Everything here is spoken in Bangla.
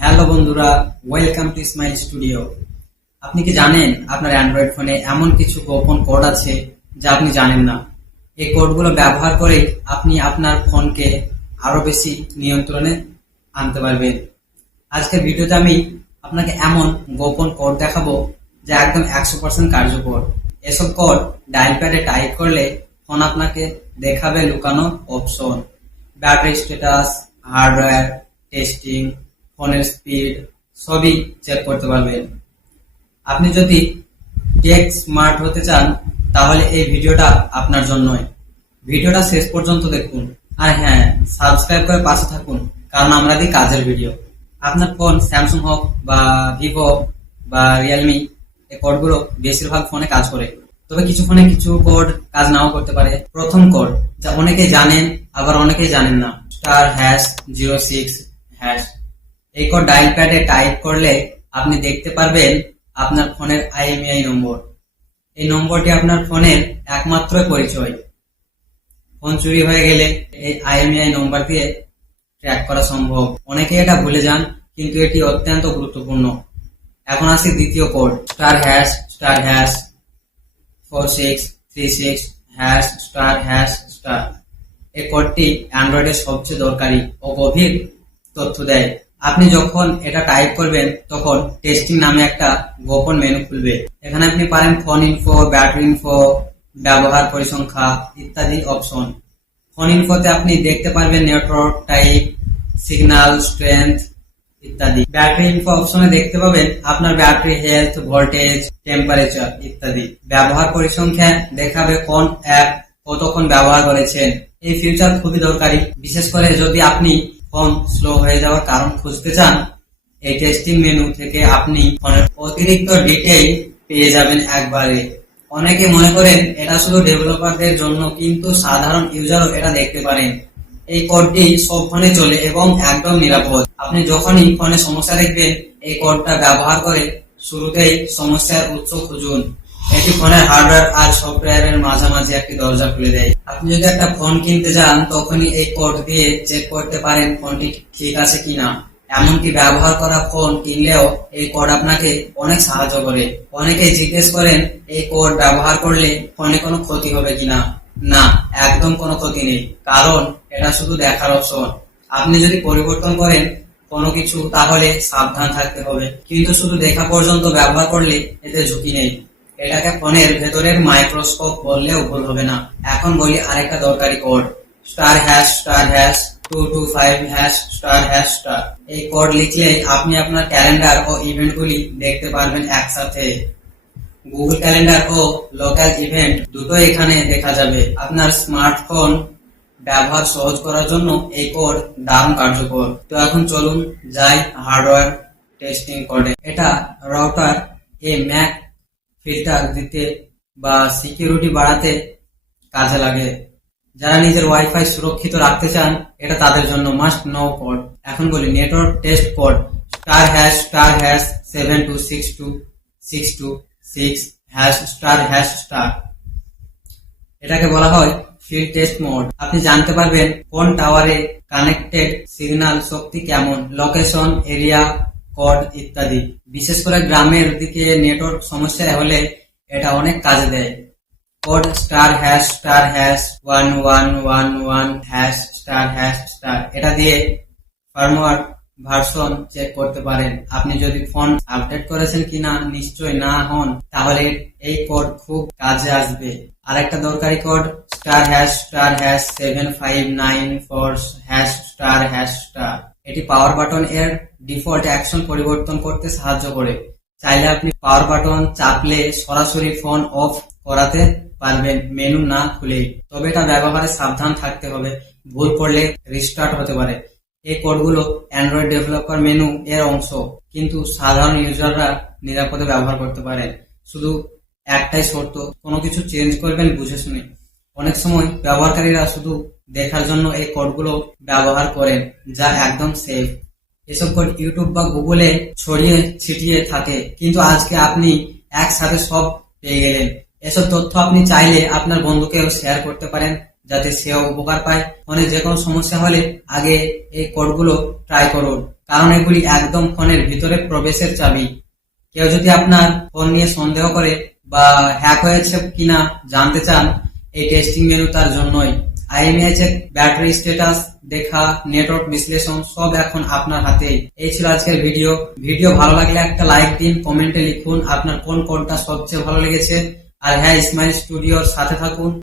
হ্যালো বন্ধুরা ওয়েলকাম টু স্মাইল স্টুডিও আপনি কি জানেন আপনার অ্যান্ড্রয়েড ফোনে এমন কিছু গোপন কোড আছে যা আপনি জানেন না? এই কোডগুলো ব্যবহার করে আপনি আপনার ফোনকে আরও বেশি নিয়ন্ত্রণে আনতে পারবেন। আজকের ভিডিওতে আমি আপনাকে এমন গোপন কোড দেখাবো যা একদম একশো পার্সেন্ট কার্যকর। এসব কোড ডায়াল প্যাডে টাইপ করলে ফোন আপনাকে দেখাবে লুকানো option battery status hardware testing ফোনের স্পিড সবই চেক করতে পারবেন। আপনি যদি টেক স্মার্ট হতে চান, তাহলে এই ভিডিওটা আপনার জন্যই। ভিডিওটা শেষ পর্যন্ত দেখুন। আর হ্যাঁ সাবস্ক্রাইব করে পাশে থাকুন, কারণ আমরা দিই কাজের ভিডিও আপনার ফোন স্যামসাং হোক বা ভিভো বা রিয়েলমি এই কোডগুলো বেশিরভাগ ফোনে কাজ করে। তবে কিছু ফোনে কিছু কোড কাজ নাও করতে পারে। প্রথম কোড যা অনেকেই জানেন, আবার অনেকেই জানেন না। Star hash zero six hash এই কোড ডায়াল প্যাডে টাইপ করলে আপনি দেখতে পারবেন আপনার ফোনের আইএমআই নম্বর। এই নম্বরটি আপনার ফোনের একমাত্র পরিচয়। ফোন চুরি হয়ে গেলে এই আইএমআই নম্বর দিয়ে ট্র্যাক করা সম্ভব। অনেকে এটা ভুলে যান, কিন্তু এটি অত্যন্ত গুরুত্বপূর্ণ। এখন আসি দ্বিতীয় code star hash star hash four six three six hash star hash star এই কোডটি অ্যান্ড্রয়েডের সবচেয়ে দরকারি ও গভীর তথ্য দেয়। আপনি যখন এটা টাইপ করবেন, তখন টেস্টিং নামে একটা গোপন মেনু খুলবে। এখানে আপনি পারেন ফোন ইনফো ব্যাটারি ইনফো ব্যবহার পরিসংখ্যা ইত্যাদি অপশন ফোন ইনফোতে আপনি দেখতে পারবেন নেটওয়ার্ক টাইপ সিগন্যাল স্ট্রেংথ ইত্যাদি। ব্যাটারি ইনফো অপশনে দেখতে পাবেন আপনার ব্যাটারি হেলথ ভোল্টেজ টেম্পারেচার ইত্যাদি। ব্যবহার পরিসংখ্যা দেখাবে কোন অ্যাপ কতক্ষণ ব্যবহার করেছেন। এই ফিউচার খুবই দরকারি। বিশেষ করে যদি আপনি ফোন স্লো হয়ে যাওয়ার কারণ খুঁজতে চান, এই টেস্টিং মেনু থেকে আপনি ফোনের অতিরিক্ত ডিটেইল পেয়ে যাবেন একবারে। অনেকে মনে করেন এটা শুধু ডেভেলপারদের জন্য, কিন্তু সাধারণ ইউজারও এটা দেখতে পারেন। এই কোডটি সব ফোনে চলে এবং একদম নিরাপদ। আপনি যখনই ফোনে সমস্যা দেখবেন, এই কোডটা ব্যবহার করে শুরুতেই সমস্যার উৎস খুঁজুন। এটি ফোনের হার্ডওয়্যার আর সফটওয়্যারের মাঝামাঝি একটি দরজা খুলে দেয়। আপনি যদি একটা ফোন কিনতে যান, তখনই এই কোড দিয়ে চেক করতে পারেন ফোনটি ঠিক আছে কিনা? এমনকি ব্যবহার করা ফোন কিনলেও এই কোড আপনাকে অনেক সাহায্য করে। অনেকে জিজ্ঞেস করেন, এই কোড ব্যবহার করলে ফোনে কোনো ক্ষতি হবে কিনা? না, একদম কোনো ক্ষতি নেই, কারণ এটা শুধু দেখার অপশন আপনি যদি পরিবর্তন করেন কোনো কিছু, তাহলে সাবধান থাকতে হবে। কিন্তু শুধু দেখা পর্যন্ত ব্যবহার করলে এতে ঝুঁকি নেই। এটাকে ফোনের ভেতরের মাইক্রোস্কোপ বললেও ভুল হবে না। এখন বলি আরেকটা দরকারি code. Star hash star hash, two two five hash, star hash, star. এই কোড লিখলেই আপনি আপনার ক্যালেন্ডার ও ইভেন্টগুলি দেখতে পারবেন একসাথে। গুগল ক্যালেন্ডার ও লোকাল ইভেন্ট দুটো এখানে দেখা যাবে। আপনার স্মার্টফোন ব্যবহার সহজ করার জন্য এই কোড দারুণ কার্যকর। তো এখন চলুন যাই হার্ডওয়্যার টেস্টিং কোডে। এটা রাউটার এ ম্যাক ফিল্টার দিতে বা সিকিউরিটি বাড়াতে কাজে লাগে। যারা নিজের ওয়াইফাই সুরক্ষিত রাখতে চান, এটা তাদের জন্য মাস্ট নো কোড এখন বলি network test code star hash star hash seven two six two six two six hash star hash star এটাকে বলা হয় ফিল্ড টেস্ট মোড আপনি জানতে পারবেন কোন টাওয়ারে কানেক্টেড সিগন্যাল শক্তি কেমন লোকেশন এরিয়া কোড ইত্যাদি। বিশেষ করে গ্রামের দিকে নেটওয়ার্ক সমস্যা হলে এটা অনেক কাজে দেয়। Code star, hash star, hash, one one one one, hash star hash star. এটা দিয়ে ফার্মওয়ার ভার্সন চেক করতে পারেন। আপনি যদি ফোন আপডেট করেছেন কিনা নিশ্চয় না হন, তাহলে এই কোড খুব কাজে আসবে। আরেকটা দরকারি code star, hash star, hash seven five nine four, hash star, hash এটি পাওয়ার বাটন এর ডিফল্ট অ্যাকশন পরিবর্তন করতে সাহায্য করে। চাইলে আপনি পাওয়ার বাটন চাপলে সরাসরি ফোন অফ করাতে পারবেন মেনু না খুলে তবে এটা ব্যবহারে সাবধান থাকতে হবে, ভুল করলে রিস্টার্ট হতে পারে। এই কোডগুলো অ্যান্ড্রয়েড ডেভেলপার মেনু এর অংশ, কিন্তু সাধারণ ইউজাররা নিরাপদে ব্যবহার করতে পারে শুধু একটাই শর্ত, কোনো কিছু চেঞ্জ করবেন বুঝে শুনে। অনেক সময় ব্যবহারকারীরা শুধু দেখার জন্য এই কোডগুলো ব্যবহার করেন, যা একদম সেফ এসব কোড ইউটিউব বা গুগলে ছড়িয়ে ছিটিয়ে থাকে। কিন্তু আজকে আপনি একসাথে সব পেয়ে গেলেন। এসব তথ্য আপনি চাইলে আপনার বন্ধুকেও শেয়ার করতে পারেন, যাতে সেও উপকার পায়। ফোনে যে কোনো সমস্যা হলে আগে এই কোডগুলো ট্রাই করুন। কারণ এগুলি একদম ফোনের ভিতরে প্রবেশের চাবি। কেউ যদি আপনার ফোন নিয়ে সন্দেহ করে বা হ্যাক হয়েছে কিনা জানতে চান এই টেস্টিং মেনু তার জন্যই। আইএমএইচ এর ব্যাটারি স্ট্যাটাস দেখা নেটওয়ার্ক বিশ্লেষণ, সব এখন আপনার হাতে এই ছিল আজকের ভিডিও ভিডিও ভালো লাগলে একটা লাইক দিন কমেন্টে লিখুন, আপনার কোন কোনটা সবচেয়ে ভালো লেগেছে। আর হ্যাঁ স্মাইল স্টুডিওর সাথে থাকুন।